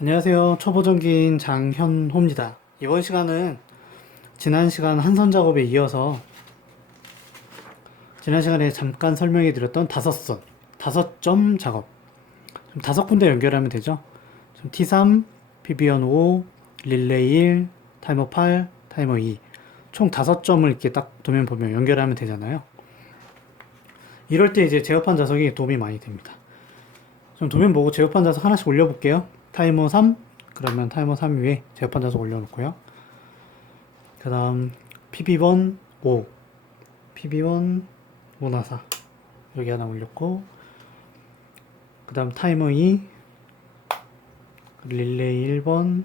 안녕하세요. 초보전기인 장현호입니다. 이번 시간은 지난 시간 한선 작업에 이어서 지난 시간에 잠깐 설명해 드렸던 다섯 선, 다섯 점 작업. 좀 다섯 군데 연결하면 되죠. 좀 T3, PBN 5, 릴레이 1, 타이머 8, 타이머 2. 총 다섯 점을 이렇게 딱 도면 보면 연결하면 되잖아요. 이럴 때 이제 제어판 자석이 도움이 많이 됩니다. 좀 도면 보고 제어판 자석 하나씩 올려볼게요. 타이머 3, 그러면 타이머 3 위에 제어판 자석 올려놓고요. 그 다음 PB1 5, PB1 5나사 여기 하나 올렸고 그 다음 타이머 2, 릴레이 1번,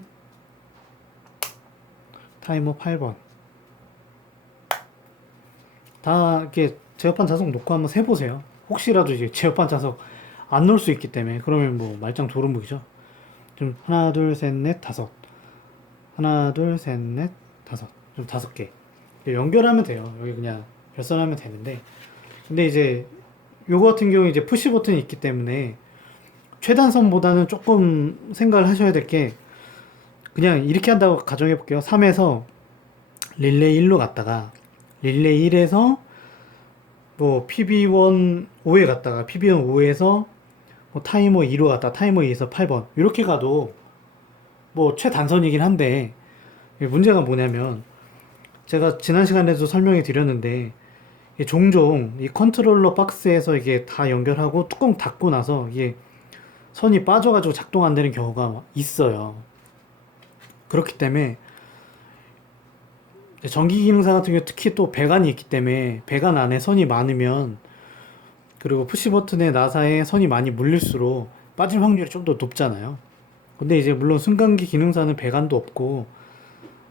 타이머 8번 다 이렇게 제어판 자석 놓고 한번 세보세요. 혹시라도 이제 제어판 자석 안 놓을 수 있기 때문에 그러면 뭐 말짱 도루묵이죠. 좀 하나 둘 셋 넷 다섯 하나 둘 셋 넷 다섯 좀 다섯 개 연결하면 돼요. 여기 그냥 별선하면 되는데 근데 이제 요거 같은 경우 이제 푸시 버튼이 있기 때문에 최단선보다는 조금 생각을 하셔야 될 게 그냥 이렇게 한다고 가정해 볼게요. 3에서 릴레이 1로 갔다가 릴레이 1에서 뭐 PB1 5에 갔다가 PB1 5에서 뭐 타이머 2로 갔다 타이머 2에서 8번 이렇게 가도 뭐 최단선이긴 한데 문제가 뭐냐면 제가 지난 시간에도 설명해 드렸는데 종종 이 컨트롤러 박스에서 이게 다 연결하고 뚜껑 닫고 나서 이게 선이 빠져가지고 작동 안 되는 경우가 있어요. 그렇기 때문에 전기 기능사 같은 경우 특히 또 배관이 있기 때문에 배관 안에 선이 많으면 그리고 푸시 버튼에 나사에 선이 많이 물릴수록 빠질 확률이 좀 더 높잖아요. 근데 이제 물론 승강기 기능사는 배관도 없고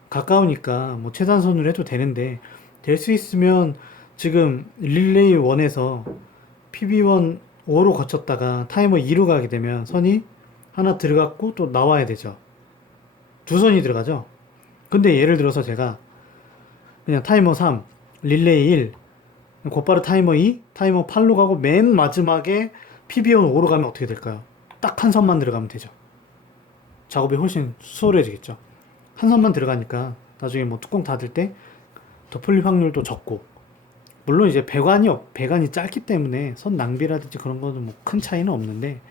가까우니까 뭐 최단선으로 해도 되는데 될 수 있으면 지금 릴레이 1에서 PB1 5로 거쳤다가 타이머 2로 가게 되면 선이 하나 들어갔고 또 나와야 되죠. 두 선이 들어가죠. 근데 예를 들어서 제가 그냥 타이머 3, 릴레이 1, 곧바로 타이머 2, 타이머 8로 가고 맨 마지막에 PB1 5로 가면 어떻게 될까요? 딱 한 선만 들어가면 되죠. 작업이 훨씬 수월해지겠죠. 한 선만 들어가니까 나중에 뭐 뚜껑 닫을 때더 풀릴 확률도 적고 물론 이제 배관이 없- 배관이 짧기 때문에 선 낭비라든지 그런 거는 뭐 큰 차이는 없는데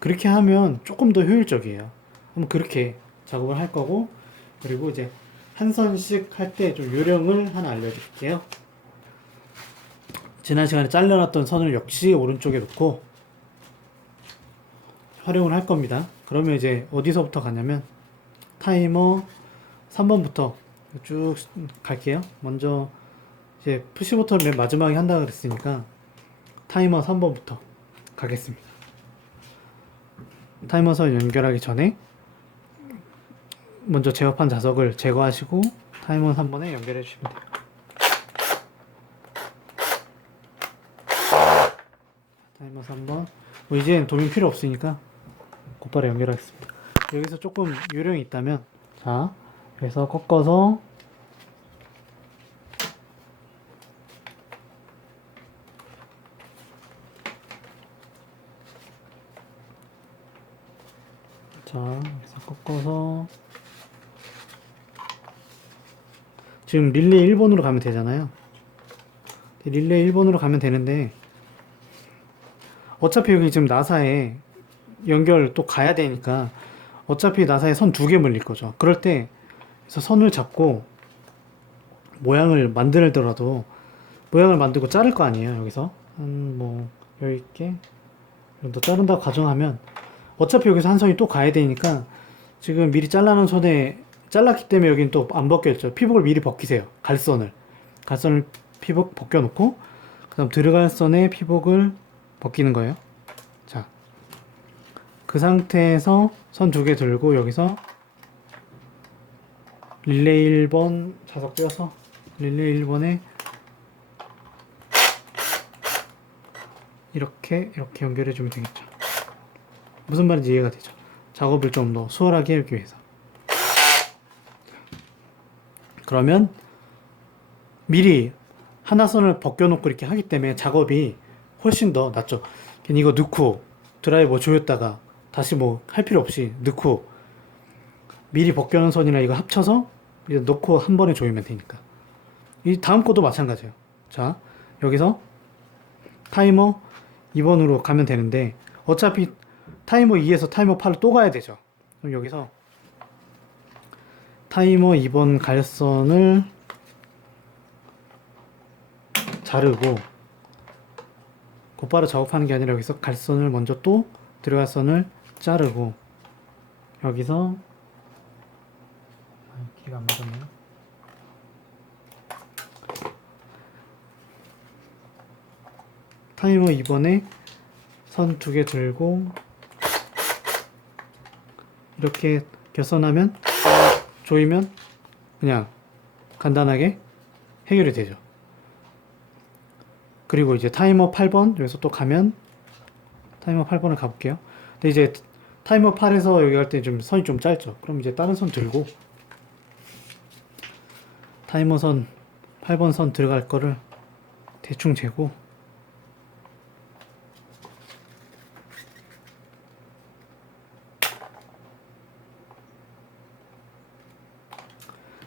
그렇게 하면 조금 더 효율적이에요. 그럼 그렇게 작업을 할 거고 그리고 이제 한 선씩 할 때 좀 요령을 하나 알려드릴게요. 지난 시간에 잘라놨던 선을 역시 오른쪽에 놓고 활용을 할 겁니다. 그러면 이제 어디서부터 가냐면 타이머 3번부터 쭉 갈게요. 먼저 이제 푸시 버튼을 맨 마지막에 한다 그랬으니까 타이머 3번부터 가겠습니다. 타이머선 연결하기 전에 먼저 제어판 자석을 제거하시고 타이머 3번에 연결해 주시면 돼요. 타이머 3번. 뭐 이제 도면 필요 없으니까 곧바로 연결하겠습니다. 여기서 조금 요령이 있다면 자, 그래서 꺾어서 자, 여기서 꺾어서 지금 릴레이 1번으로 가면 되잖아요. 릴레이 1번으로 가면 되는데 어차피 여기 지금 나사에 연결 또 가야 되니까 어차피 나사에 선 두 개 물릴 거죠. 그럴 때 그래서 선을 잡고 모양을 만들더라도 모양을 만들고 자를 거 아니에요. 여기서 한뭐 여기 있게 정도 자른다고 가정하면 어차피 여기서 한 선이 또 가야 되니까 지금 미리 잘라놓은 선에 잘랐기 때문에 여긴 또안 벗겨졌죠. 피복을 미리 벗기세요. 갈선을 갈선을 피복 벗겨놓고 그다음 들어갈 선에 피복을 벗기는 거예요. 자, 그 상태에서 선 두 개 들고 여기서 릴레이 1번 자석 떼어서 릴레이 1번에 이렇게 이렇게 연결해 주면 되겠죠. 무슨 말인지 이해가 되죠. 작업을 좀 더 수월하게 하기 위해서. 그러면 미리 하나 선을 벗겨놓고 이렇게 하기 때문에 작업이 훨씬 더 낫죠. 이거 넣고 드라이버 조였다가 다시 뭐 할 필요 없이 넣고 미리 벗겨놓은 선이랑 이거 합쳐서 이제 넣고 한 번에 조이면 되니까. 이 다음 것도 마찬가지예요. 자, 여기서 타이머 2번으로 가면 되는데 어차피 타이머 2에서 타이머 8로 또 가야 되죠. 그럼 여기서 타이머 2번 갈선을 자르고 곧바로 작업하는 게 아니라 여기서 갈선을 먼저 또 들어갈 선을 자르고 여기서 아, 길이가 안 맞았네요. 타이머 2번에 선 두 개 들고 이렇게 개선하면 조이면 그냥 간단하게 해결이 되죠. 그리고 이제 타이머 8번 여기서 또 가면 타이머 8번을 가볼게요. 근데 이제 타이머 8에서 여기 갈 때 좀 선이 좀 짧죠. 그럼 이제 다른 선 들고 타이머 선 8번 선 들어갈 거를 대충 재고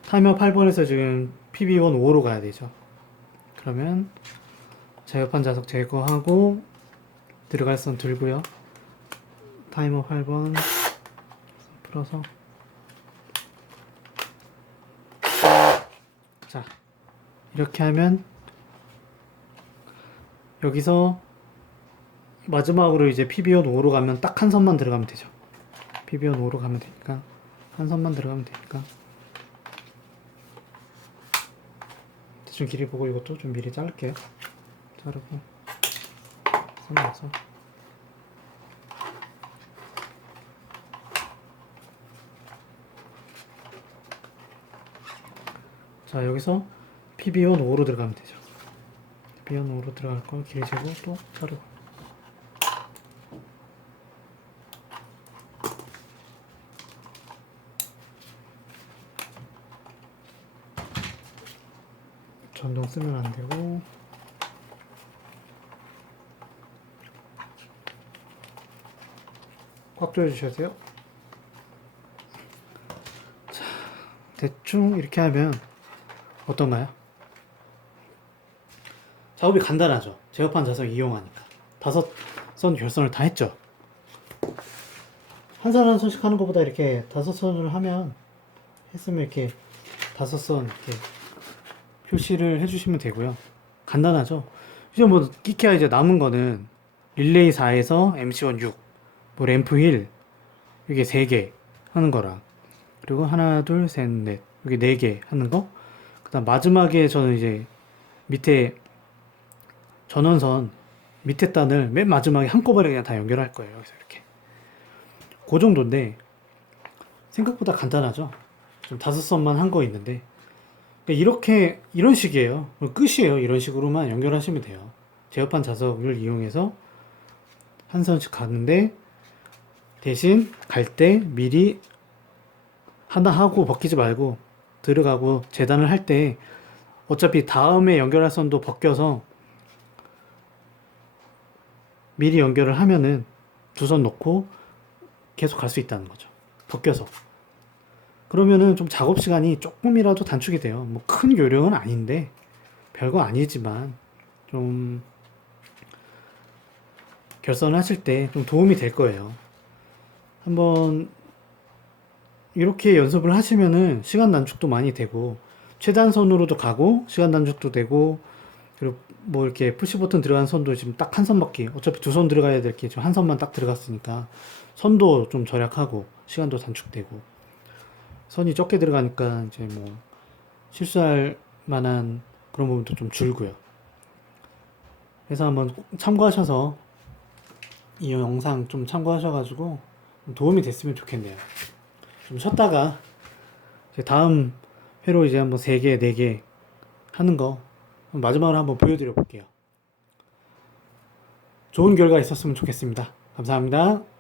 타이머 8번에서 지금 PB1 5로 가야 되죠. 그러면 자유판 자석 제거하고 들어갈 선 들고요. 타이머 8번 풀어서 자 이렇게 하면 여기서 마지막으로 이제 PB1 5로 가면 딱 한 선만 들어가면 되죠. PB1 5로 가면 되니까 한 선만 들어가면 되니까 대충 길이 보고 이것도 좀 미리 자를게요. 자르고. 잘라서. 자 여기서 PB1 5로 들어가면 되죠. PB1 5로 들어갈 거 길이 재고 또 자르고. 전동 쓰면 안 되고 꽉 조여주셔야 돼요. 자, 대충 이렇게 하면 어떤가요? 작업이 간단하죠. 제어판 자석 이용하니까. 다섯 선 결선을 다 했죠. 한 선 한 선씩 하는 것보다 이렇게 다섯 선을 하면 했으면 이렇게 다섯 선 이렇게 표시를 해주시면 되고요. 간단하죠. 이제 뭐 끼케야 이제 남은 거는 릴레이 4에서 MC1 6, 뭐 램프 휠 이게 3개 하는 거랑 그리고 하나 둘 셋 넷 여기 4개 하는 거. 그다음 마지막에 저는 이제 밑에 전원선 밑에 단을 맨 마지막에 한꺼번에 그냥 다 연결할 거예요. 여기서 이렇게. 그 정도인데 생각보다 간단하죠. 좀 다섯 선만 한 거 있는데 그러니까 이렇게 이런 식이에요. 끝이에요. 이런 식으로만 연결하시면 돼요. 제어판 자석을 이용해서 한 선씩 가는데 대신 갈 때 미리 하나 하고 벗기지 말고 들어가고 재단을 할 때 어차피 다음에 연결할 선도 벗겨서 미리 연결을 하면은 두 선 놓고 계속 갈 수 있다는 거죠. 벗겨서. 그러면은 좀 작업 시간이 조금이라도 단축이 돼요. 뭐 큰 요령은 아닌데 별거 아니지만 좀 결선하실 때 좀 도움이 될 거예요. 한번 이렇게 연습을 하시면은 시간 단축도 많이 되고 최단선으로도 가고 시간 단축도 되고 그리고 뭐 이렇게 푸시 버튼 들어간 선도 지금 딱 한 선밖에 어차피 두 선 들어가야 될 게 지금 한 선만 딱 들어갔으니까 선도 좀 절약하고 시간도 단축되고 선이 적게 들어가니까 이제 뭐 실수할 만한 그런 부분도 좀 줄고요. 그래서 한번 꼭 참고하셔서 이 영상 좀 참고하셔가지고 도움이 됐으면 좋겠네요. 좀 쉬었다가 다음 회로 이제 한번 3개, 4개 하는 거 마지막으로 한번 보여드려 볼게요. 좋은 결과 있었으면 좋겠습니다. 감사합니다.